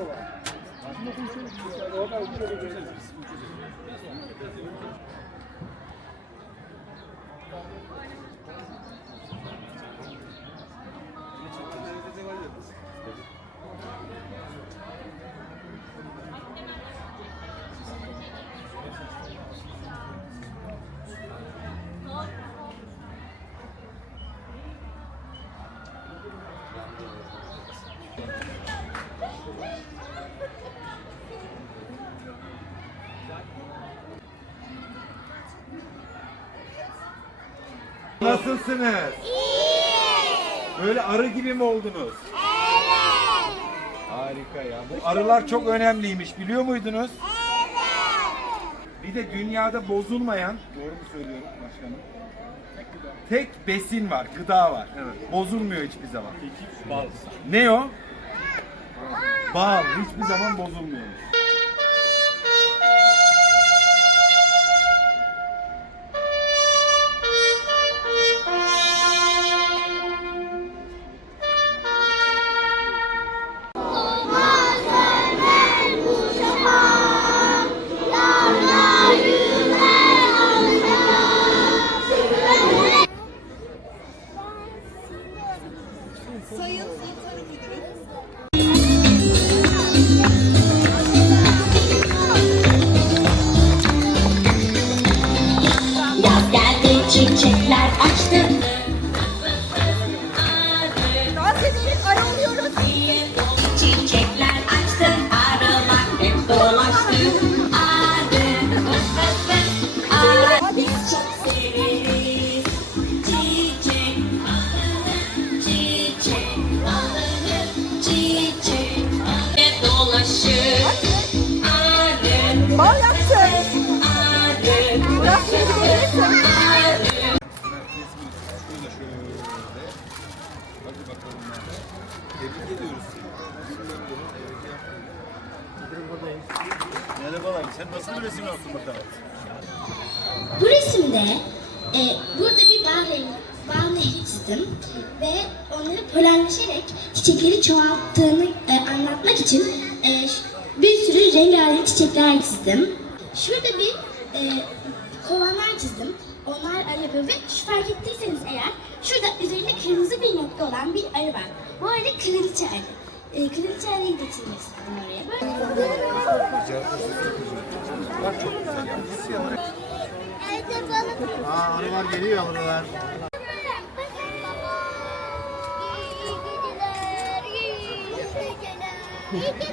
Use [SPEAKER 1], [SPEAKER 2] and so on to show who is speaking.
[SPEAKER 1] da var. Şimdi konuşuyoruz. Orada şöyle görelim. Thank you. Nasılsınız? Böyle arı gibi mi oldunuz? Harika ya. Bu arılar çok önemliymiş biliyor muydunuz? Bir de dünyada bozulmayan, doğru mu söylüyorum başkanım? Tek besin var, gıda var. Bozulmuyor hiçbir zaman. Ne o? Bal. Hiçbir zaman bozulmuyormuş.
[SPEAKER 2] Çiçekler açtı
[SPEAKER 1] Tebrik ediyoruz.
[SPEAKER 3] Merhabalar. Sen nasıl bir resim yaptın bakalım?
[SPEAKER 2] Bu resimde e, burada bir bal, bal nehri çizdim ve onları polenleşerek çiçekleri çoğalttığını e, anlatmak için e, bir sürü rengarenk çiçekler çizdim. Şurada bir e, kovanlar çizdim. Onlar arı ve şu fark ettiyseniz eğer şurada üzerinde kırmızı bir nokta olan bir arı var. Bu arı kraliçe arı. E, kraliçe arıyı getirmek istedim oraya. Böyle
[SPEAKER 4] Evde balık.
[SPEAKER 3] Aa arılar geliyor yavrular.
[SPEAKER 4] İyi geceler, iyi geceler.